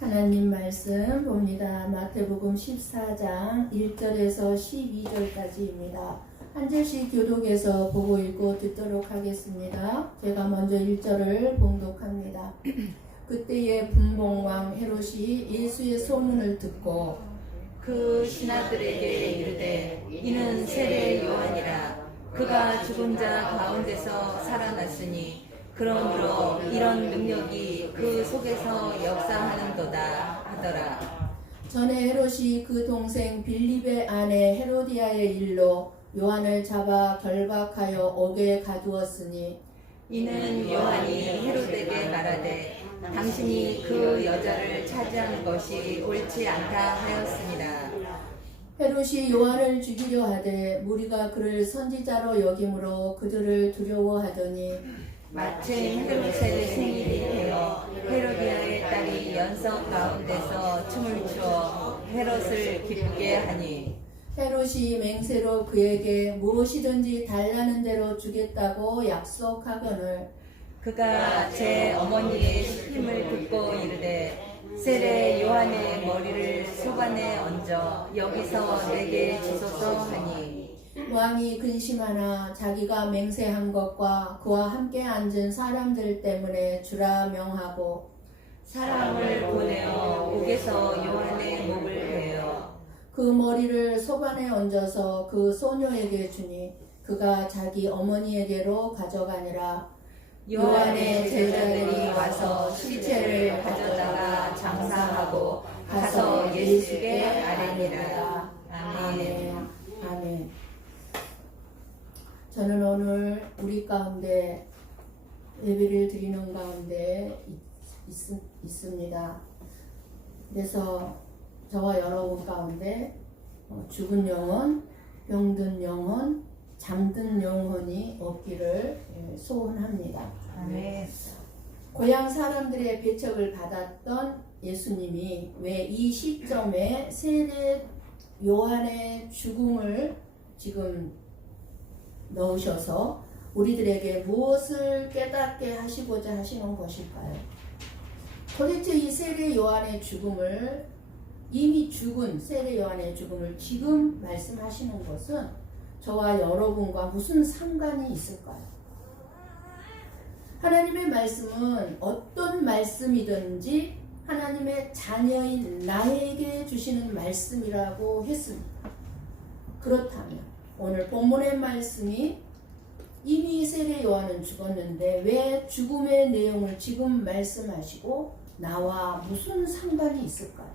하나님 말씀 봅니다. 마태복음 14장 1절에서 12절까지입니다. 한 절씩 교독해서 보고 읽고 듣도록 하겠습니다. 제가 먼저 1절을 봉독합니다. 그때에 분봉왕 헤롯이 예수의 소문을 듣고 그 신하들에게 이르되 이는 세례 요한이라. 그가 죽은 자 가운데서 살아났으니 그러므로 이런 능력이 그 속에서 역사하는도다 하더라. 전에 헤롯이 그 동생 빌립의 아내 헤로디아의 일로 요한을 잡아 결박하여 옥에 가두었으니 이는 요한이 헤롯에게 말하되 당신이 그 여자를 차지하는 것이 옳지 않다 하였습니다. 헤롯이 요한을 죽이려 하되 무리가 그를 선지자로 여김으로 그들을 두려워하더니 마침 헤롯의 생일이 되어 헤로디아의 딸이 연석 가운데서 춤을 추어 헤롯을 기쁘게 하니 헤롯이 맹세로 그에게 무엇이든지 달라는 대로 주겠다고 약속하거늘 그가 제 어머니의 시킴을 듣고 이르되 세례 요한의 머리를 소반에 얹어 여기서 내게 주소서 하니 왕이 근심하나 자기가 맹세한 것과 그와 함께 앉은 사람들 때문에 주라 명하고 사람을 보내어 옥에서 요한의 목을 베어 그 머리를 소반에 얹어서 그 소녀에게 주니 그가 자기 어머니에게로 가져가니라. 요한의 제자들이 와서 시체를 가져다가 장사하고 가서 예수께 아뢰니라. 아멘. 아멘. 저는 오늘 우리 가운데 예배를 드리는 가운데 있습니다. 그래서 저와 여러분 가운데 죽은 영혼, 병든 영혼, 잠든 영혼이 없기를 소원합니다. 아멘. 고향 사람들의 배척을 받았던 예수님이 왜 이 시점에 세례 요한의 죽음을 지금 넣으셔서 우리들에게 무엇을 깨닫게 하시고자 하시는 것일까요? 도대체 이 세례 요한의 죽음을 이미 죽은 세례 요한의 죽음을 지금 말씀하시는 것은 저와 여러분과 무슨 상관이 있을까요? 하나님의 말씀은 어떤 말씀이든지 하나님의 자녀인 나에게 주시는 말씀이라고 했습니다. 그렇다면 오늘 본문의 말씀이 이미 세례 요한은 죽었는데 왜 죽음의 내용을 지금 말씀하시고 나와 무슨 상관이 있을까요?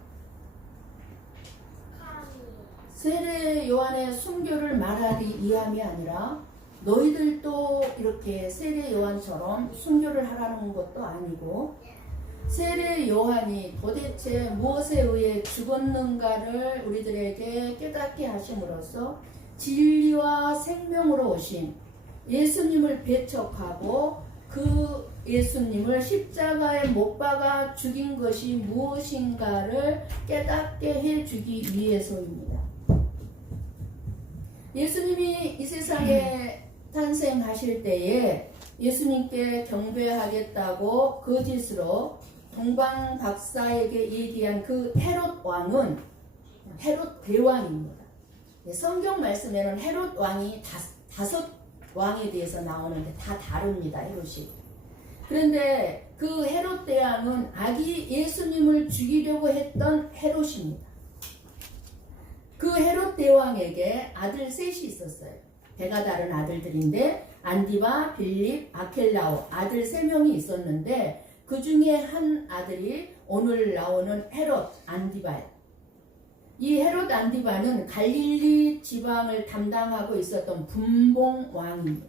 세례 요한의 순교를 말하기 위함이 아니라 너희들도 이렇게 세례 요한처럼 순교를 하라는 것도 아니고 세례 요한이 도대체 무엇에 의해 죽었는가를 우리들에게 깨닫게 하심으로써 진리와 생명으로 오신 예수님을 배척하고 그 예수님을 십자가에 못 박아 죽인 것이 무엇인가를 깨닫게 해주기 위해서입니다. 예수님이 이 세상에 탄생하실 때에 예수님께 경배하겠다고 거짓으로 동방 박사에게 얘기한 그 헤롯 왕은 헤롯 대왕입니다. 성경 말씀에는 헤롯 왕이 다섯 왕에 대해서 나오는데 다 다릅니다. 헤롯이. 그런데 그 헤롯 대왕은 아기 예수님을 죽이려고 했던 헤롯입니다. 그 헤롯 대왕에게 아들 셋이 있었어요. 배가 다른 아들들인데 안디바, 빌립, 아켈라오 아들 3명이 있었는데 그 중에 한 아들이 오늘 나오는 헤롯 안디바예요. 이 헤롯 안디바는 갈릴리 지방을 담당하고 있었던 분봉왕입니다.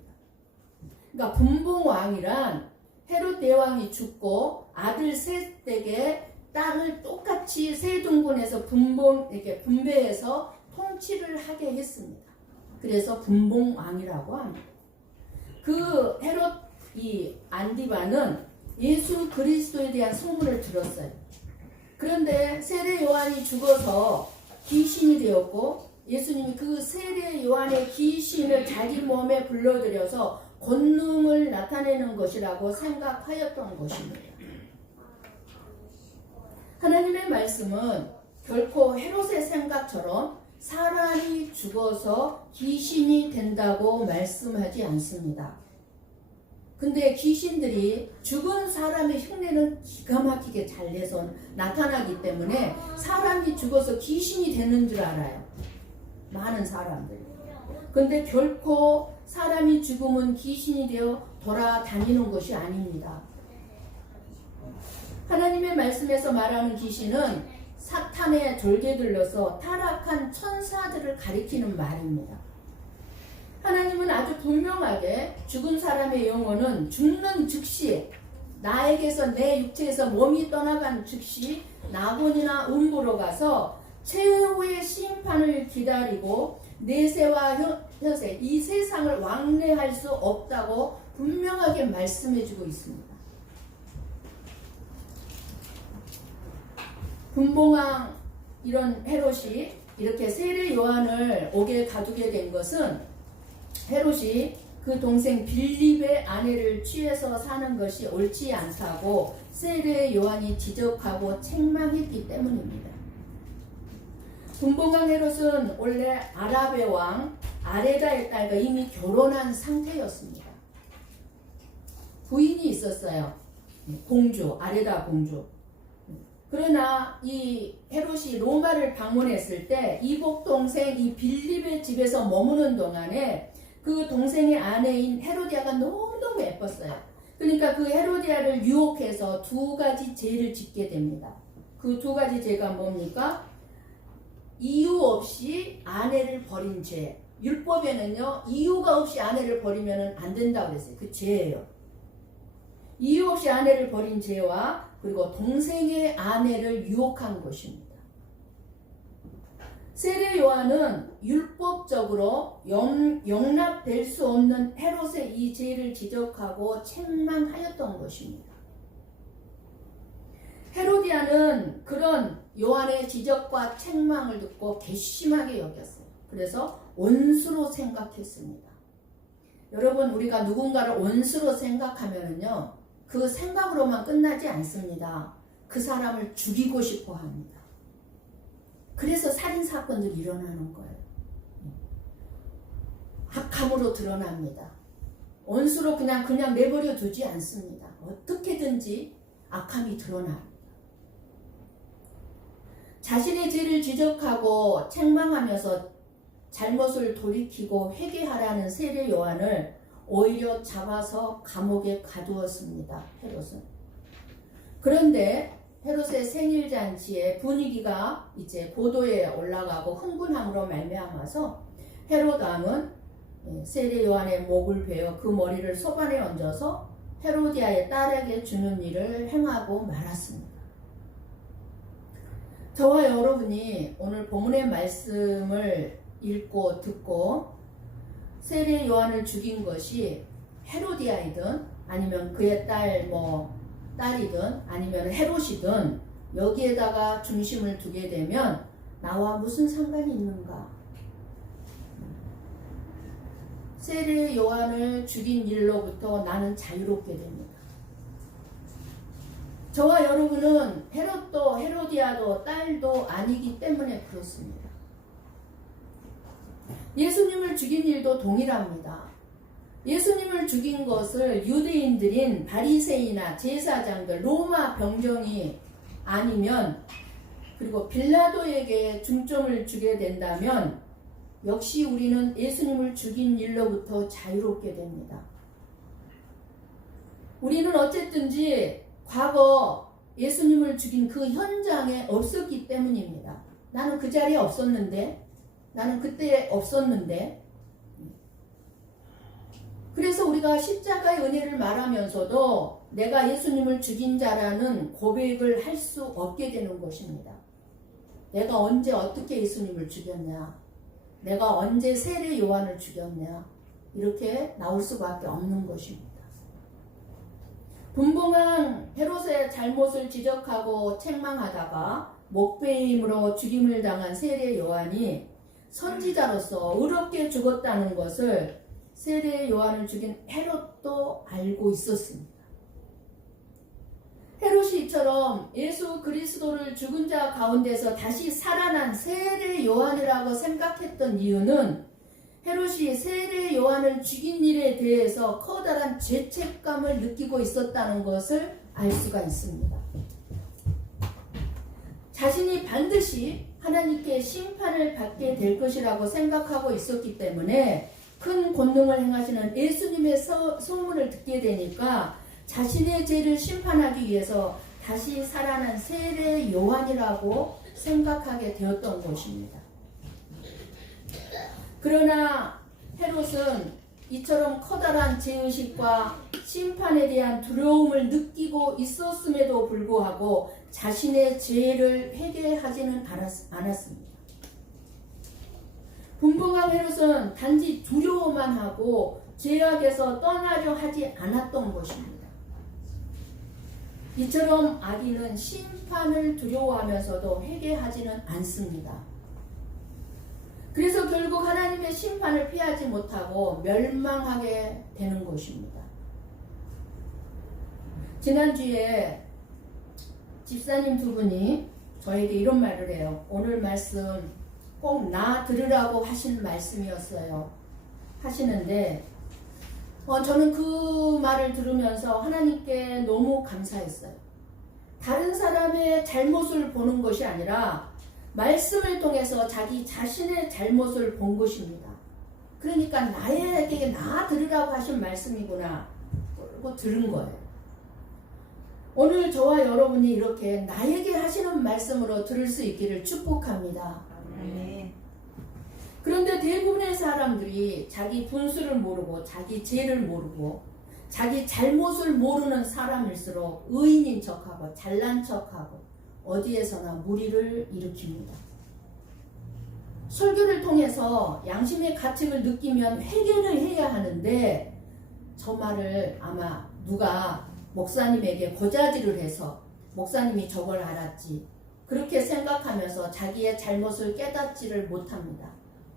그러니까 분봉왕이란 헤롯 대왕이 죽고 아들 셋에게 땅을 똑같이 세 등분해서 이렇게 분배해서 통치를 하게 했습니다. 그래서 분봉왕이라고 합니다. 그 헤롯 이 안디바는 예수 그리스도에 대한 소문을 들었어요. 그런데 세례 요한이 죽어서 귀신이 되었고 예수님이 그 세례 요한의 귀신을 자기 몸에 불러들여서 권능을 나타내는 것이라고 생각하였던 것입니다. 하나님의 말씀은 결코 헤롯의 생각처럼 사람이 죽어서 귀신이 된다고 말씀하지 않습니다. 근데 귀신들이 죽은 사람의 흉내는 기가 막히게 잘 내서 나타나기 때문에 사람이 죽어서 귀신이 되는 줄 알아요. 많은 사람들이. 근데 결코 사람이 죽으면 귀신이 되어 돌아다니는 것이 아닙니다. 하나님의 말씀에서 말하는 귀신은 사탄의 졸개 들려서 타락한 천사들을 가리키는 말입니다. 하나님은 아주 분명하게 죽은 사람의 영혼은 죽는 즉시 나에게서 내 육체에서 몸이 떠나간 즉시 낙원이나 음부로 가서 최후의 심판을 기다리고 내세와 현세 이 세상을 왕래할 수 없다고 분명하게 말씀해주고 있습니다. 분봉왕 이런 헤롯이 이렇게 세례 요한을 옥에 가두게 된 것은 헤롯이 그 동생 빌립의 아내를 취해서 사는 것이 옳지 않다고 세례 요한이 지적하고 책망했기 때문입니다. 분봉왕 헤롯은 원래 아랍의 왕 아레다의 딸과 이미 결혼한 상태였습니다. 부인이 있었어요. 공주, 아레다 공주. 그러나 이 헤롯이 로마를 방문했을 때 이복 동생 이 빌립의 집에서 머무는 동안에 그 동생의 아내인 헤로디아가 너무너무 예뻤어요. 그러니까 그 헤로디아를 유혹해서 두 가지 죄를 짓게 됩니다. 그 두 가지 죄가 뭡니까? 이유 없이 아내를 버린 죄. 율법에는요, 이유가 없이 아내를 버리면 안 된다고 그랬어요. 그 죄예요. 이유 없이 아내를 버린 죄와 그리고 동생의 아내를 유혹한 것입니다. 세례 요한은 율법적으로 용납될 수 없는 헤롯의 이 죄를 지적하고 책망하였던 것입니다. 헤로디아는 그런 요한의 지적과 책망을 듣고 괘씸하게 여겼어요. 그래서 원수로 생각했습니다. 여러분, 우리가 누군가를 원수로 생각하면은요, 그 생각으로만 끝나지 않습니다. 그 사람을 죽이고 싶어 합니다. 그래서 살인사건들이 일어나는 거예요. 악함으로 드러납니다. 원수로 그냥 내버려 두지 않습니다. 어떻게든지 악함이 드러납니다. 자신의 죄를 지적하고 책망하면서 잘못을 돌이키고 회개하라는 세례 요한을 오히려 잡아서 감옥에 가두었습니다. 헤롯은. 그런데 헤롯의 생일잔치의 분위기가 이제 고도에 올라가고 흥분함으로 말미암아서 헤롯 왕은 세례 요한의 목을 베어 그 머리를 소반에 얹어서 헤로디아의 딸에게 주는 일을 행하고 말았습니다. 저와 여러분이 오늘 본문의 말씀을 읽고 듣고 세례 요한을 죽인 것이 헤로디아이든 아니면 그의 딸이든 아니면 헤롯이든 여기에다가 중심을 두게 되면 나와 무슨 상관이 있는가? 세례 요한을 죽인 일로부터 나는 자유롭게 됩니다. 저와 여러분은 헤롯도 헤로디아도 딸도 아니기 때문에 그렇습니다. 예수님을 죽인 일도 동일합니다. 예수님을 죽인 것을 유대인들인 바리새인이나 제사장들, 로마 병정이 아니면 그리고 빌라도에게 중점을 주게 된다면 역시 우리는 예수님을 죽인 일로부터 자유롭게 됩니다. 우리는 어쨌든지 과거 예수님을 죽인 그 현장에 없었기 때문입니다. 나는 그 자리에 없었는데, 나는 그때 없었는데, 그래서 우리가 십자가의 은혜를 말하면서도 내가 예수님을 죽인 자라는 고백을 할 수 없게 되는 것입니다. 내가 언제 어떻게 예수님을 죽였냐, 내가 언제 세례 요한을 죽였냐, 이렇게 나올 수밖에 없는 것입니다. 분봉왕 헤롯의 잘못을 지적하고 책망하다가 목베임으로 죽임을 당한 세례 요한이 선지자로서 의롭게 죽었다는 것을 세례 요한을 죽인 헤롯도 알고 있었습니다. 헤롯이 이처럼 예수 그리스도를 죽은 자 가운데서 다시 살아난 세례 요한이라고 생각했던 이유는 헤롯이 세례 요한을 죽인 일에 대해서 커다란 죄책감을 느끼고 있었다는 것을 알 수가 있습니다. 자신이 반드시 하나님께 심판을 받게 될 것이라고 생각하고 있었기 때문에 큰 권능을 행하시는 예수님의 소문을 듣게 되니까 자신의 죄를 심판하기 위해서 다시 살아난 세례 요한이라고 생각하게 되었던 것입니다. 그러나 헤롯은 이처럼 커다란 죄의식과 심판에 대한 두려움을 느끼고 있었음에도 불구하고 자신의 죄를 회개하지는 않았습니다. 분봉한 헤롯은 단지 두려워만 하고 죄악에서 떠나려 하지 않았던 것입니다. 이처럼 악인은 심판을 두려워하면서도 회개하지는 않습니다. 그래서 결국 하나님의 심판을 피하지 못하고 멸망하게 되는 것입니다. 지난주에 집사님 두 분이 저에게 이런 말을 해요. 오늘 말씀 꼭 나 들으라고 하신 말씀이었어요. 하시는데 저는 그 말을 들으면서 하나님께 너무 감사했어요. 다른 사람의 잘못을 보는 것이 아니라 말씀을 통해서 자기 자신의 잘못을 본 것입니다. 그러니까 나에게 나 들으라고 하신 말씀이구나 그러고 들은 거예요. 오늘 저와 여러분이 이렇게 나에게 하시는 말씀으로 들을 수 있기를 축복합니다. 네. 그런데 대부분의 사람들이 자기 분수를 모르고 자기 죄를 모르고 자기 잘못을 모르는 사람일수록 의인인 척하고 잘난 척하고 어디에서나 무리를 일으킵니다. 설교를 통해서 양심의 가책을 느끼면 회개를 해야 하는데 저 말을 아마 누가 목사님에게 고자질을 해서 목사님이 저걸 알았지 그렇게 생각하면서 자기의 잘못을 깨닫지를 못합니다.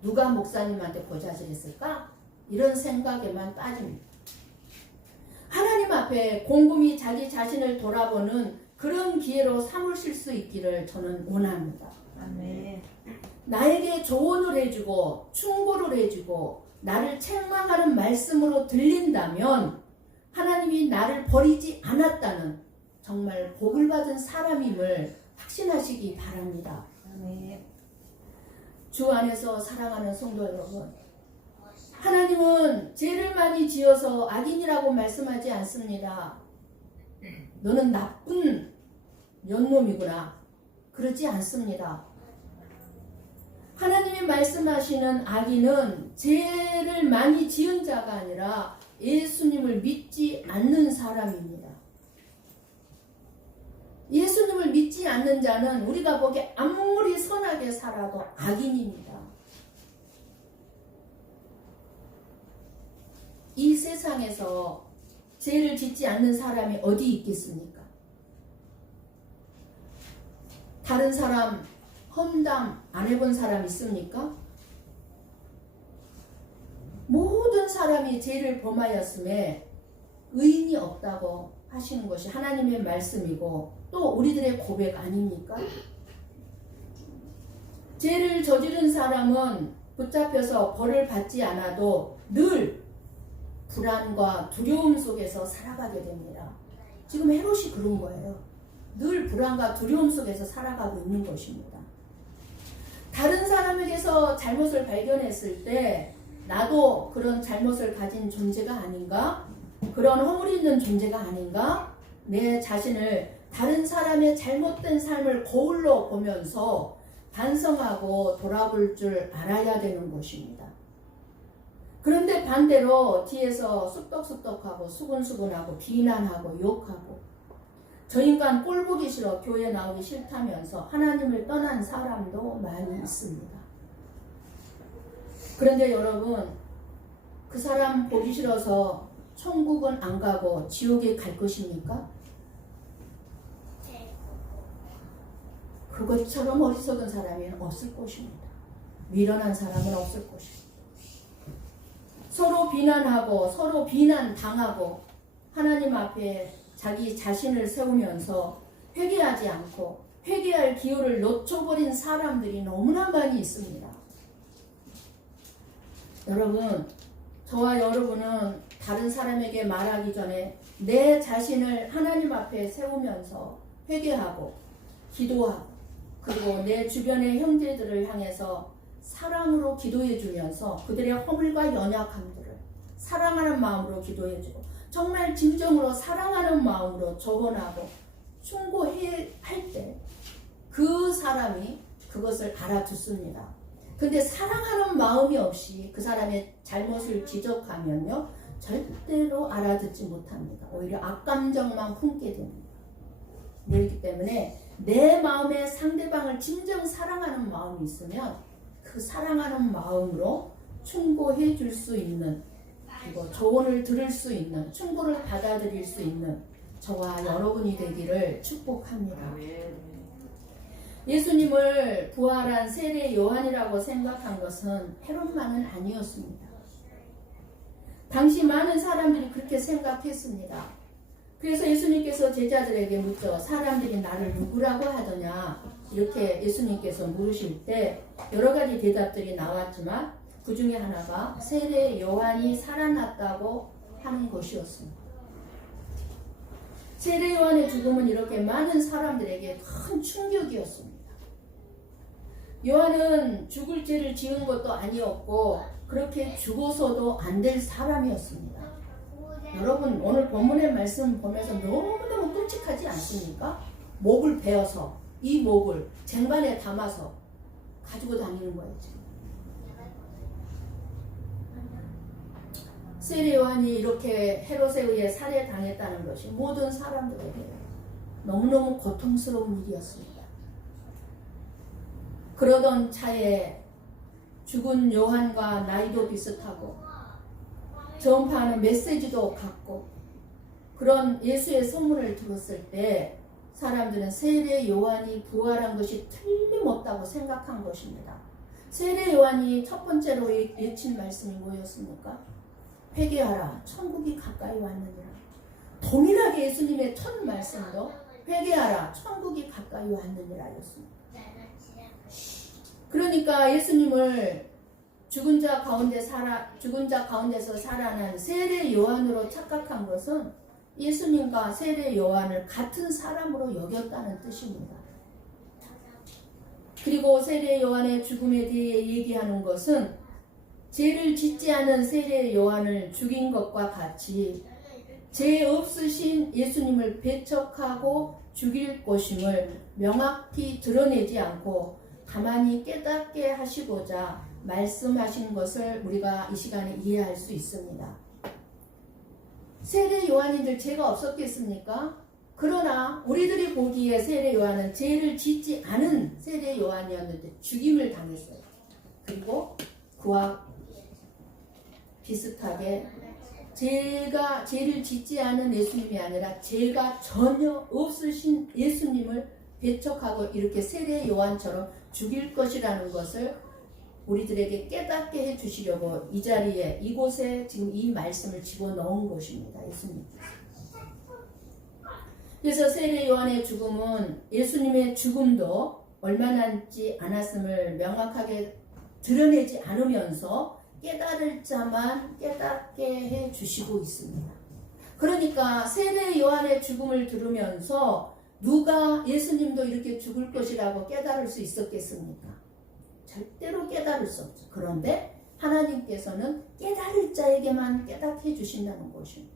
누가 목사님한테 고자질했을까? 이런 생각에만 빠집니다. 하나님 앞에 곰곰이 자기 자신을 돌아보는 그런 기회로 삼으실 수 있기를 저는 원합니다. 아멘. 나에게 조언을 해주고 충고를 해주고 나를 책망하는 말씀으로 들린다면 하나님이 나를 버리지 않았다는 정말 복을 받은 사람임을 확신하시기 바랍니다. 아멘. 주 안에서 사랑하는 성도 여러분, 하나님은 죄를 많이 지어서 악인이라고 말씀하지 않습니다. 너는 나쁜 연놈이구나 그러지 않습니다. 하나님이 말씀하시는 악인은 죄를 많이 지은 자가 아니라 예수님을 믿지 않는 사람입니다. 예수님을 믿지 않는 자는 우리가 보기에 아무리 선하게 살아도 악인입니다. 이 세상에서 죄를 짓지 않는 사람이 어디 있겠습니까? 다른 사람 험담 안 해본 사람 있습니까? 모든 사람이 죄를 범하였음에 의인이 없다고 하시는 것이 하나님의 말씀이고 또 우리들의 고백 아닙니까? 죄를 저지른 사람은 붙잡혀서 벌을 받지 않아도 늘 불안과 두려움 속에서 살아가게 됩니다. 지금 헤롯이 그런 거예요. 늘 불안과 두려움 속에서 살아가고 있는 것입니다. 다른 사람에게서 잘못을 발견했을 때 나도 그런 잘못을 가진 존재가 아닌가? 그런 허물이 있는 존재가 아닌가? 내 자신을 다른 사람의 잘못된 삶을 거울로 보면서 반성하고 돌아볼 줄 알아야 되는 것입니다. 그런데 반대로 뒤에서 쑥덕쑥덕하고 수근수근하고 비난하고 욕하고 저 인간 꼴 보기 싫어 교회 나오기 싫다면서 하나님을 떠난 사람도 많이 있습니다. 그런데 여러분 그 사람 보기 싫어서 천국은 안 가고 지옥에 갈 것입니까? 그것처럼 어리석은 사람이 없을 것입니다. 미련한 사람은 없을 것입니다. 서로 비난하고 서로 비난당하고 하나님 앞에 자기 자신을 세우면서 회개하지 않고 회개할 기회를 놓쳐버린 사람들이 너무나 많이 있습니다. 여러분, 저와 여러분은 다른 사람에게 말하기 전에 내 자신을 하나님 앞에 세우면서 회개하고 기도하고 그리고 내 주변의 형제들을 향해서 사랑으로 기도해 주면서 그들의 허물과 연약함들을 사랑하는 마음으로 기도해 주고 정말 진정으로 사랑하는 마음으로 조언하고 충고할 때 그 사람이 그것을 알아듣습니다. 근데 사랑하는 마음이 없이 그 사람의 잘못을 지적하면요 절대로 알아듣지 못합니다. 오히려 악감정만 품게 됩니다. 그렇기 때문에 내 마음에 상대방을 진정 사랑하는 마음이 있으면 그 사랑하는 마음으로 충고해 줄 수 있는 그리고 조언을 들을 수 있는 충고를 받아들일 수 있는 저와 여러분이 되기를 축복합니다. 예수님을 부활한 세례 요한이라고 생각한 것은 헤롯만은 아니었습니다. 당시 많은 사람들이 그렇게 생각했습니다. 그래서 예수님께서 제자들에게 묻죠. 사람들이 나를 누구라고 하더냐 이렇게 예수님께서 물으실 때 여러 가지 대답들이 나왔지만 그 중에 하나가 세례 요한이 살아났다고 하는 것이었습니다. 세례 요한의 죽음은 이렇게 많은 사람들에게 큰 충격이었습니다. 요한은 죽을 죄를 지은 것도 아니었고 그렇게 죽어서도 안 될 사람이었습니다. 여러분 오늘 본문의 말씀 보면서 너무너무 끔찍하지 않습니까? 목을 베어서 이 목을 쟁반에 담아서 가지고 다니는 거예요. 지금. 세례 요한이 이렇게 헤롯에 의해 살해당했다는 것이 모든 사람들에게 너무너무 고통스러운 일이었습니다. 그러던 차에 죽은 요한과 나이도 비슷하고 전파하는 메시지도 같고 그런 예수의 선물을 들었을 때 사람들은 세례 요한이 부활한 것이 틀림없다고 생각한 것입니다. 세례 요한이 첫 번째로 외친 말씀이 뭐였습니까? 회개하라 천국이 가까이 왔느니라. 동일하게 예수님의 첫 말씀도 회개하라 천국이 가까이 왔느니라 였습니다. 그러니까 예수님을 죽은 자 가운데서 살아난 세례 요한으로 착각한 것은 예수님과 세례 요한을 같은 사람으로 여겼다는 뜻입니다. 그리고 세례 요한의 죽음에 대해 얘기하는 것은 죄를 짓지 않은 세례 요한을 죽인 것과 같이 죄 없으신 예수님을 배척하고 죽일 것임을 명확히 드러내지 않고 가만히 깨닫게 하시고자 말씀하신 것을 우리가 이 시간에 이해할 수 있습니다. 세례 요한인들 죄가 없었겠습니까? 그러나 우리들이 보기에 세례 요한은 죄를 짓지 않은 세례 요한이었는데 죽임을 당했어요. 그리고 그와 비슷하게 죄를 짓지 않은 예수님이 아니라 죄가 전혀 없으신 예수님을 배척하고 이렇게 세례 요한처럼 죽일 것이라는 것을 우리들에게 깨닫게 해주시려고 이 자리에 이곳에 지금 이 말씀을 집어넣은 것입니다. 예수님께서. 그래서 세례 요한의 죽음은 예수님의 죽음도 얼마 남지 않았음을 명확하게 드러내지 않으면서 깨달을 자만 깨닫게 해주시고 있습니다. 그러니까 세례 요한의 죽음을 들으면서 누가 예수님도 이렇게 죽을 것이라고 깨달을 수 있었겠습니까? 절대로 깨달을 수 없죠. 그런데 하나님께서는 깨달을 자에게만 깨닫게 해주신다는 것입니다.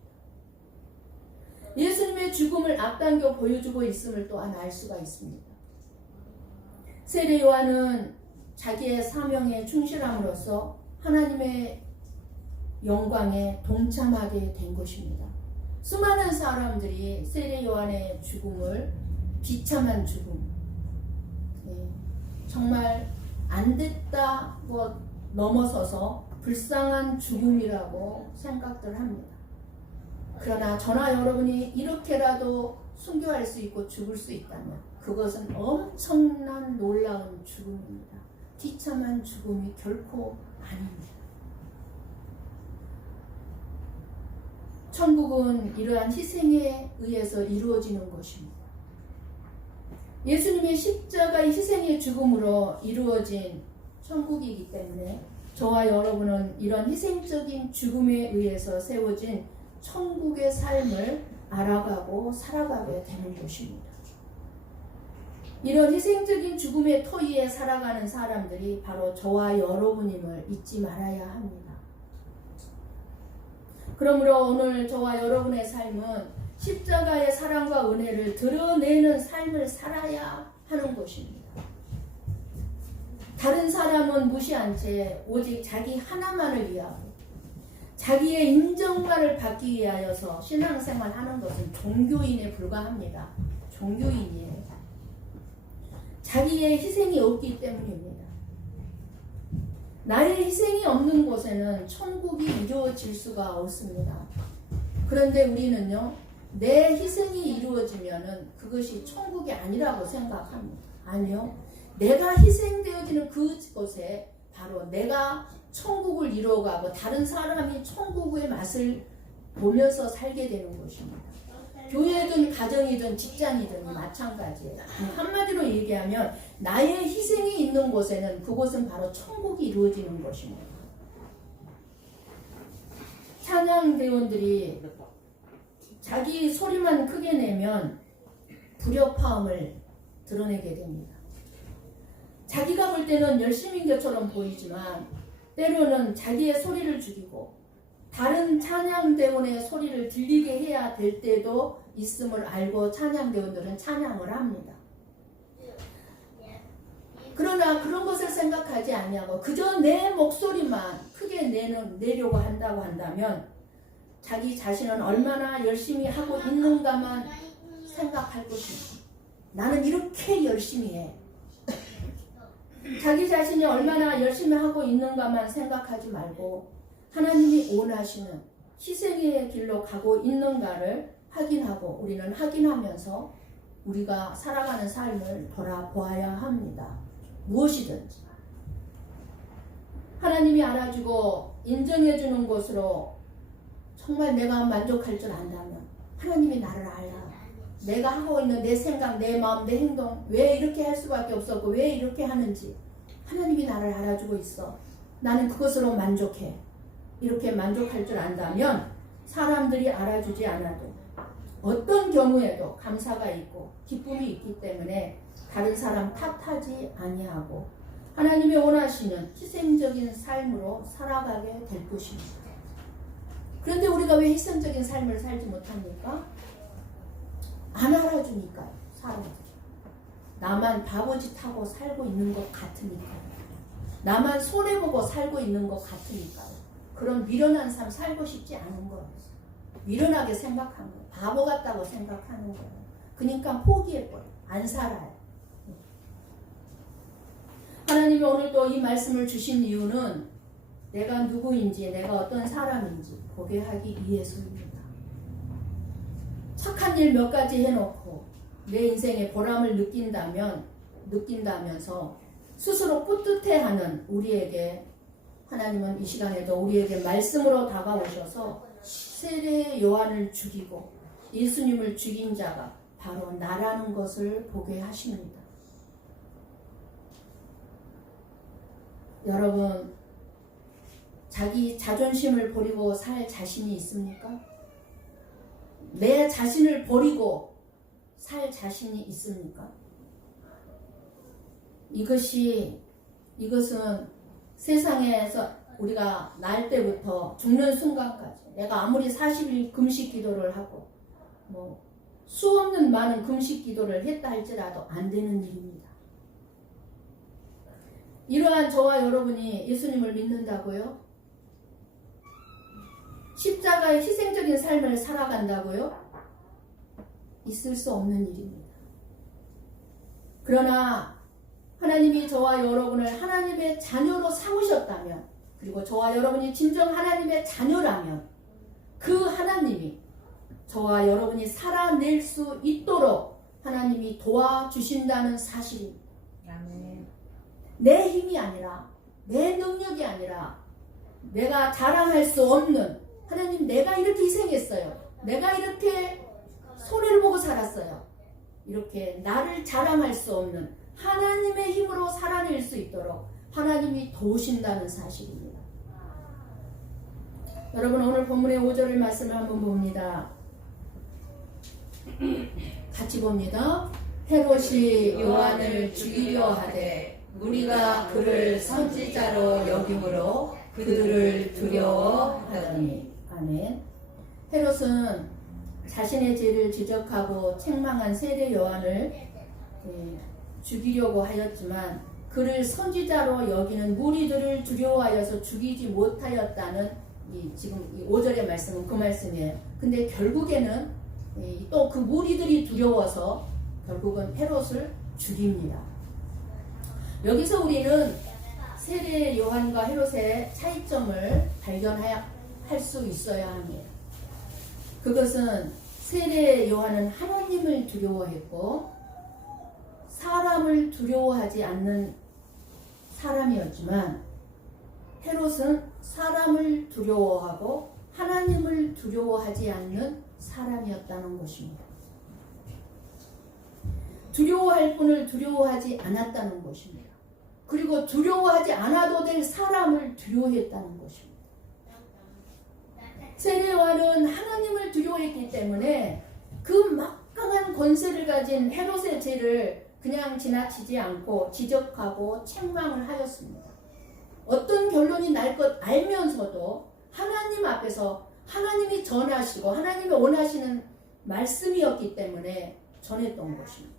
예수님의 죽음을 앞당겨 보여주고 있음을 또한 알 수가 있습니다. 세례 요한은 자기의 사명에 충실함으로써 하나님의 영광에 동참하게 된 것입니다. 수많은 사람들이 세례 요한의 죽음을 비참한 죽음, 정말 안 됐다고 넘어서서 불쌍한 죽음이라고 생각들 합니다. 그러나 저나 여러분이 이렇게라도 순교할 수 있고 죽을 수 있다면 그것은 엄청난 놀라운 죽음입니다. 비참한 죽음이 결코 아닙니다. 천국은 이러한 희생에 의해서 이루어지는 것입니다. 예수님의 십자가의 희생의 죽음으로 이루어진 천국이기 때문에 저와 여러분은 이런 희생적인 죽음에 의해서 세워진 천국의 삶을 알아가고 살아가게 되는 것입니다. 이런 희생적인 죽음의 터위에 살아가는 사람들이 바로 저와 여러분임을 잊지 말아야 합니다. 그러므로 오늘 저와 여러분의 삶은 십자가의 사랑과 은혜를 드러내는 삶을 살아야 하는 것입니다. 다른 사람은 무시한 채 오직 자기 하나만을 위하고 자기의 인정만을 받기 위하여서 신앙생활하는 것은 종교인에 불과합니다. 종교인이에요. 자기의 희생이 없기 때문입니다. 나의 희생이 없는 곳에는 천국이 이루어질 수가 없습니다. 그런데 우리는요, 내 희생이 이루어지면은 그것이 천국이 아니라고 생각합니다. 아니요. 내가 희생되어지는 그곳에 바로 내가 천국을 이루어가고 다른 사람이 천국의 맛을 보면서 살게 되는 것입니다. 교회든 가정이든 직장이든 마찬가지예요. 한마디로 얘기하면 나의 희생이 있는 곳에는 그곳은 바로 천국이 이루어지는 것입니다. 찬양대원들이 자기 소리만 크게 내면 불협화음을 드러내게 됩니다. 자기가 볼 때는 열심인 것처럼 보이지만 때로는 자기의 소리를 죽이고 다른 찬양대원의 소리를 들리게 해야 될 때도 있음을 알고 찬양대원들은 찬양을 합니다. 그러나 그런 것을 생각하지 아니하고 그저 내 목소리만 크게 내려고 한다고 한다면 자기 자신은 얼마나 열심히 하고 있는가만 생각할 것입니다. 나는 이렇게 열심히 해. 자기 자신이 얼마나 열심히 하고 있는가만 생각하지 말고 하나님이 원하시는 희생의 길로 가고 있는가를 확인하고 우리는 확인하면서 우리가 살아가는 삶을 돌아보아야 합니다. 무엇이든지 하나님이 알아주고 인정해주는 것으로 정말 내가 만족할 줄 안다면 하나님이 나를 알아. 내가 하고 있는 내 생각, 내 마음, 내 행동 왜 이렇게 할 수밖에 없었고 왜 이렇게 하는지 하나님이 나를 알아주고 있어. 나는 그것으로 만족해. 이렇게 만족할 줄 안다면 사람들이 알아주지 않아도 어떤 경우에도 감사가 있고 기쁨이 있기 때문에 다른 사람 탓하지 아니하고 하나님이 원하시는 희생적인 삶으로 살아가게 될 것입니다. 그런데 우리가 왜 희생적인 삶을 살지 못합니까? 안 알아주니까요. 사람들이. 나만 바보짓하고 살고 있는 것 같으니까요. 나만 손해보고 살고 있는 것 같으니까요. 그런 미련한 삶 살고 싶지 않은 거예요. 미련하게 생각한 거예요. 바보 같다고 생각하는 거예요. 그러니까 포기해버려요. 안 살아요. 하나님이 오늘 또 이 말씀을 주신 이유는 내가 누구인지 내가 어떤 사람인지 보게 하기 위해서입니다. 착한 일 몇 가지 해놓고 내 인생에 보람을 느낀다면서 스스로 뿌듯해하는 우리에게 하나님은 이 시간에도 우리에게 말씀으로 다가오셔서 세례 요한을 죽이고 예수님을 죽인 자가 바로 나라는 것을 보게 하십니다. 여러분, 자기 자존심을 버리고 살 자신이 있습니까? 내 자신을 버리고 살 자신이 있습니까? 이것은 세상에서 우리가 날 때부터 죽는 순간까지 내가 아무리 40일 금식 기도를 하고 수없는 많은 금식 기도를 했다 할지라도 안 되는 일입니다. 이러한 저와 여러분이 예수님을 믿는다고요? 십자가의 희생적인 삶을 살아간다고요? 있을 수 없는 일입니다. 그러나 하나님이 저와 여러분을 하나님의 자녀로 삼으셨다면, 그리고 저와 여러분이 진정 하나님의 자녀라면 그 하나님이 저와 여러분이 살아낼 수 있도록 하나님이 도와주신다는 사실입니다. 아멘. 내 힘이 아니라, 내 능력이 아니라, 내가 자랑할 수 없는, 하나님 내가 이렇게 희생했어요. 내가 이렇게 손해를 보고 살았어요. 이렇게 나를 자랑할 수 없는 하나님의 힘으로 살아낼 수 있도록 하나님이 도우신다는 사실입니다. 여러분, 오늘 본문의 5절의 말씀을 한번 봅니다. 같이 봅니다. 헤롯이 요한을 죽이려 하되 무리가 그를 선지자로 여김으로 그들을 두려워하더니. 아멘. 헤롯은 자신의 죄를 지적하고 책망한 세례 요한을 죽이려고 하였지만 그를 선지자로 여기는 무리들을 두려워하여서 죽이지 못하였다는 지금 5절의 말씀은 그 말씀이에요. 근데 결국에는 또 그 무리들이 두려워서 결국은 헤롯을 죽입니다. 여기서 우리는 세례 요한과 헤롯의 차이점을 발견할 수 있어야 합니다. 그것은 세례 요한은 하나님을 두려워했고 사람을 두려워하지 않는 사람이었지만 헤롯은 사람을 두려워하고 하나님을 두려워하지 않는 사람이었다는 것입니다. 두려워할 분을 두려워하지 않았다는 것입니다. 그리고 두려워하지 않아도 될 사람을 두려워했다는 것입니다. 세례 요한은 하나님을 두려워했기 때문에 그 막강한 권세를 가진 헤롯의 죄를 그냥 지나치지 않고 지적하고 책망을 하였습니다. 어떤 결론이 날 것 알면서도 하나님 앞에서 하나님이 전하시고 하나님이 원하시는 말씀이었기 때문에 전했던 것입니다.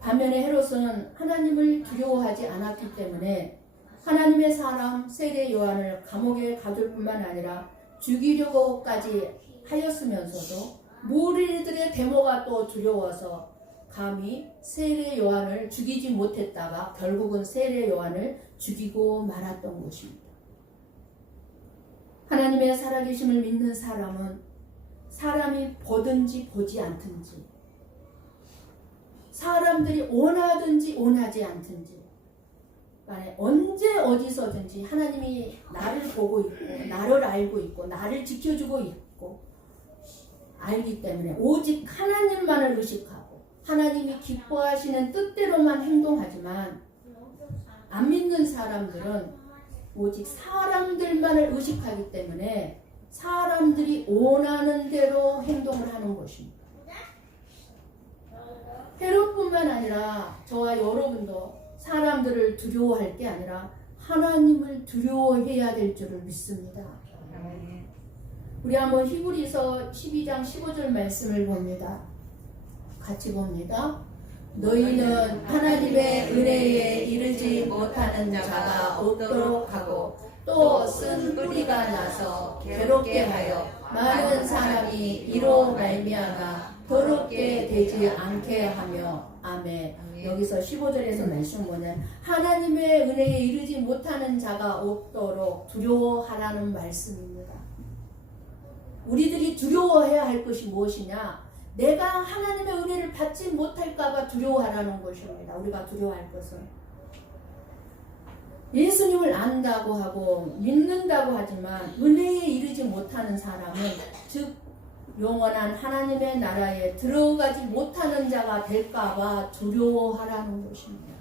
반면에 헤롯은 하나님을 두려워하지 않았기 때문에 하나님의 사람 세례 요한을 감옥에 가둘 뿐만 아니라 죽이려고까지 하였으면서도 무리들의 데모가 또 두려워서 감히 세례 요한을 죽이지 못했다가 결국은 세례 요한을 죽이고 말았던 것입니다. 하나님의 살아계심을 믿는 사람은 사람이 보든지 보지 않든지 사람들이 원하든지 원하지 않든지 언제 어디서든지 하나님이 나를 보고 있고 나를 알고 있고 나를 지켜주고 있고 알기 때문에 오직 하나님만을 의식하고 하나님이 기뻐하시는 뜻대로만 행동하지만 안 믿는 사람들은 오직 사람들만을 의식하기 때문에 사람들이 원하는 대로 행동을 하는 것입니다. 헤롯뿐만 아니라 저와 여러분도 사람들을 두려워할 게 아니라 하나님을 두려워해야 될 줄을 믿습니다. 우리 한번 히브리서 12장 15절 말씀을 봅니다. 같이 봅니다. 너희는 하나님의 은혜에 이르지 못하는 자가 없도록 하고 또 쓴 뿌리가 나서 괴롭게 하여 많은 사람이 이로 말미암아 더럽게 되지 않게 하며. 아멘. 여기서 15절에서 말씀 뭐냐, 하나님의 은혜에 이르지 못하는 자가 없도록 두려워하라는 말씀입니다. 우리들이 두려워해야 할 것이 무엇이냐, 내가 하나님의 은혜를 받지 못할까봐 두려워하라는 것입니다. 우리가 두려워할 것은 예수님을 안다고 하고 믿는다고 하지만 은혜에 이르지 못하는 사람은 즉 영원한 하나님의 나라에 들어가지 못하는 자가 될까봐 두려워하라는 것입니다.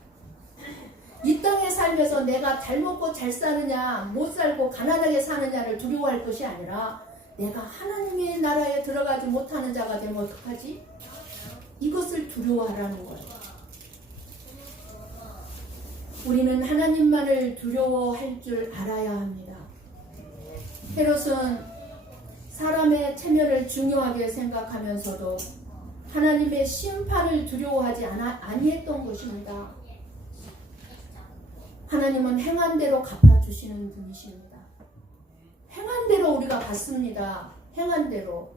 이 땅에 살면서 내가 잘 먹고 잘 사느냐 못 살고 가난하게 사느냐를 두려워할 것이 아니라 내가 하나님의 나라에 들어가지 못하는 자가 되면 어떡하지? 이것을 두려워하라는 거예요. 우리는 하나님만을 두려워할 줄 알아야 합니다. 헤롯은 사람의 체면을 중요하게 생각하면서도 하나님의 심판을 두려워하지 아니했던 것입니다. 하나님은 행한 대로 갚아주시는 분이십니다. 행한 대로 우리가 받습니다. 행한 대로.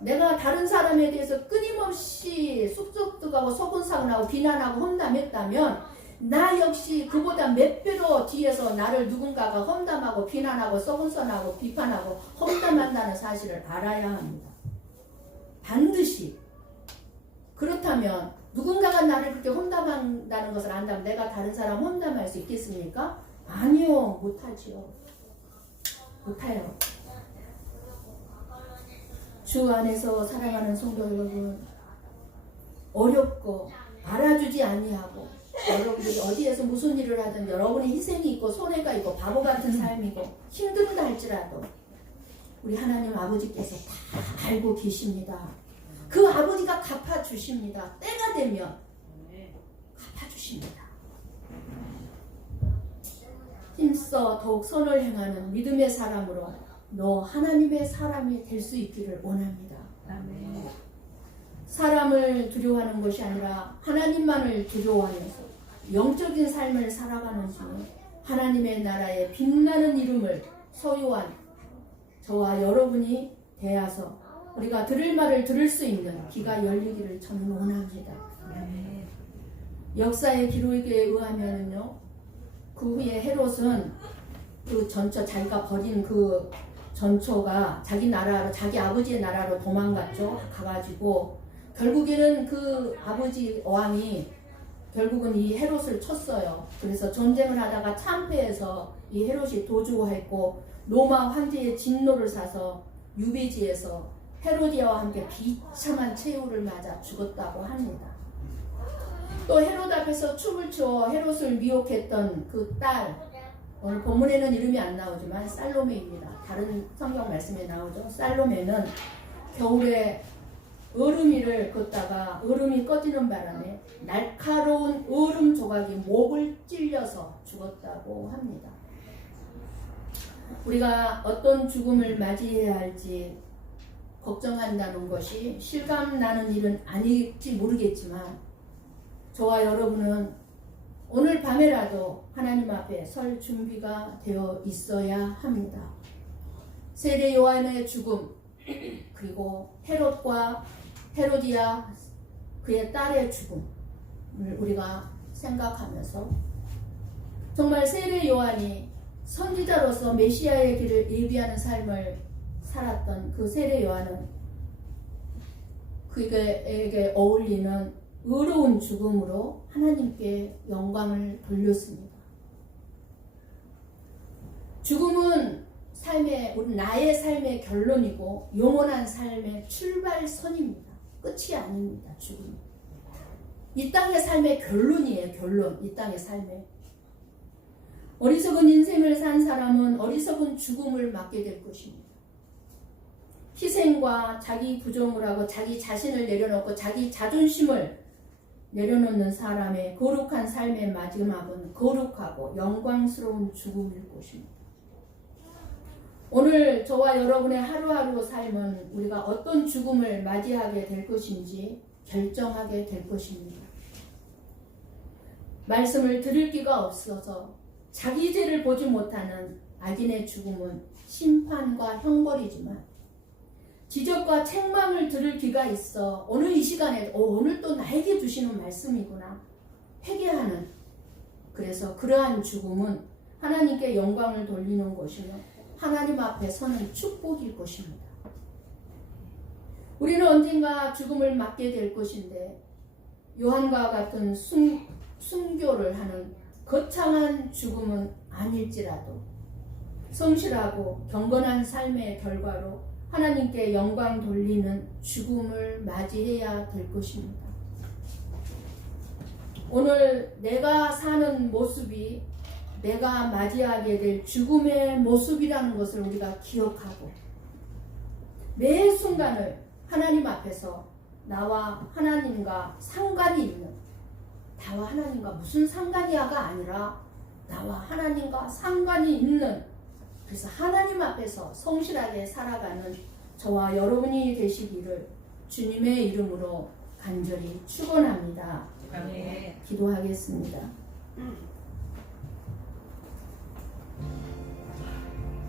내가 다른 사람에 대해서 끊임없이 쑥쑥득하고 속은사근하고 비난하고 험담했다면 나 역시 그보다 몇 배로 뒤에서 나를 누군가가 험담하고 비난하고 썩은선하고 비판하고 험담한다는 사실을 알아야 합니다. 반드시. 그렇다면 누군가가 나를 그렇게 험담한다는 것을 안다면 내가 다른 사람 험담할 수 있겠습니까? 아니요. 못하지요. 못해요. 주 안에서 사랑하는 성도 여러분, 어렵고 알아주지 아니하고 여러분들이 어디에서 무슨 일을 하든 여러분의 희생이 있고 손해가 있고 바보 같은 삶이고 힘들다 할지라도 우리 하나님 아버지께서 다 알고 계십니다. 그 아버지가 갚아주십니다. 때가 되면 갚아주십니다. 힘써 더욱 선을 행하는 믿음의 사람으로 너 하나님의 사람이 될 수 있기를 원합니다. 아멘. 사람을 두려워하는 것이 아니라 하나님만을 두려워하면서 영적인 삶을 살아가는 중에 하나님의 나라의 빛나는 이름을 소유한 저와 여러분이 되어서 우리가 들을 말을 들을 수 있는 귀가 열리기를 저는 원합니다. 아멘. 역사의 기록에 의하면요, 그 후에 헤롯은 그 전처 자기가 버린 그 전처가 자기 나라로 자기 아버지의 나라로 도망갔죠. 가가지고 결국에는 그 아버지 왕이 결국은 이 헤롯을 쳤어요. 그래서 전쟁을 하다가 참패해서 이 헤롯이 도주했고 로마 황제의 진노를 사서 유배지에서 헤로디아와 함께 비참한 최후를 맞아 죽었다고 합니다. 또 헤롯 앞에서 춤을 추어 헤롯을 미혹했던 그 딸, 오늘 본문에는 이름이 안 나오지만 살로메입니다. 다른 성경 말씀에 나오죠. 살로메는 겨울에 얼음이를 걷다가 얼음이 꺼지는 바람에 날카로운 얼음 조각이 목을 찔려서 죽었다고 합니다. 우리가 어떤 죽음을 맞이해야 할지 걱정한다는 것이 실감나는 일은 아닐지 모르겠지만 저와 여러분은 오늘 밤에라도 하나님 앞에 설 준비가 되어 있어야 합니다. 세례 요한의 죽음, 그리고 헤롯과 헤로디아 그의 딸의 죽음을 우리가 생각하면서 정말 세례 요한이 선지자로서 메시아의 길을 예비하는 삶을 살았던 그 세례 요한은 그에게 어울리는 의로운 죽음으로 하나님께 영광을 돌렸습니다. 죽음은 나의 삶의 결론이고 영원한 삶의 출발선입니다. 끝이 아닙니다. 죽음은 이 땅의 삶의 결론이에요. 결론. 이 땅의 삶의 어리석은 인생을 산 사람은 어리석은 죽음을 맞게 될 것입니다. 희생과 자기 부정을 하고 자기 자신을 내려놓고 자기 자존심을 내려놓는 사람의 거룩한 삶의 마지막은 거룩하고 영광스러운 죽음일 것입니다. 오늘 저와 여러분의 하루하루 삶은 우리가 어떤 죽음을 맞이하게 될 것인지 결정하게 될 것입니다. 말씀을 들을 기가 없어서 자기 죄를 보지 못하는 악인의 죽음은 심판과 형벌이지만 지적과 책망을 들을 기가 있어 오늘 이 시간에 오늘 또 나에게 주시는 말씀이구나 회개하는, 그래서 그러한 죽음은 하나님께 영광을 돌리는 것이며 하나님 앞에 서는 축복일 것입니다. 우리는 언젠가 죽음을 맞게 될 것인데 요한과 같은 순교를 하는 거창한 죽음은 아닐지라도 성실하고 경건한 삶의 결과로 하나님께 영광 돌리는 죽음을 맞이해야 될 것입니다. 오늘 내가 사는 모습이 내가 맞이하게 될 죽음의 모습이라는 것을 우리가 기억하고 매 순간을 하나님 앞에서 나와 하나님과 상관이 있는, 나와 하나님과 무슨 상관이야가 아니라 나와 하나님과 상관이 있는, 그래서 하나님 앞에서 성실하게 살아가는 저와 여러분이 되시기를 주님의 이름으로 간절히 축원합니다. 아멘. 기도하겠습니다.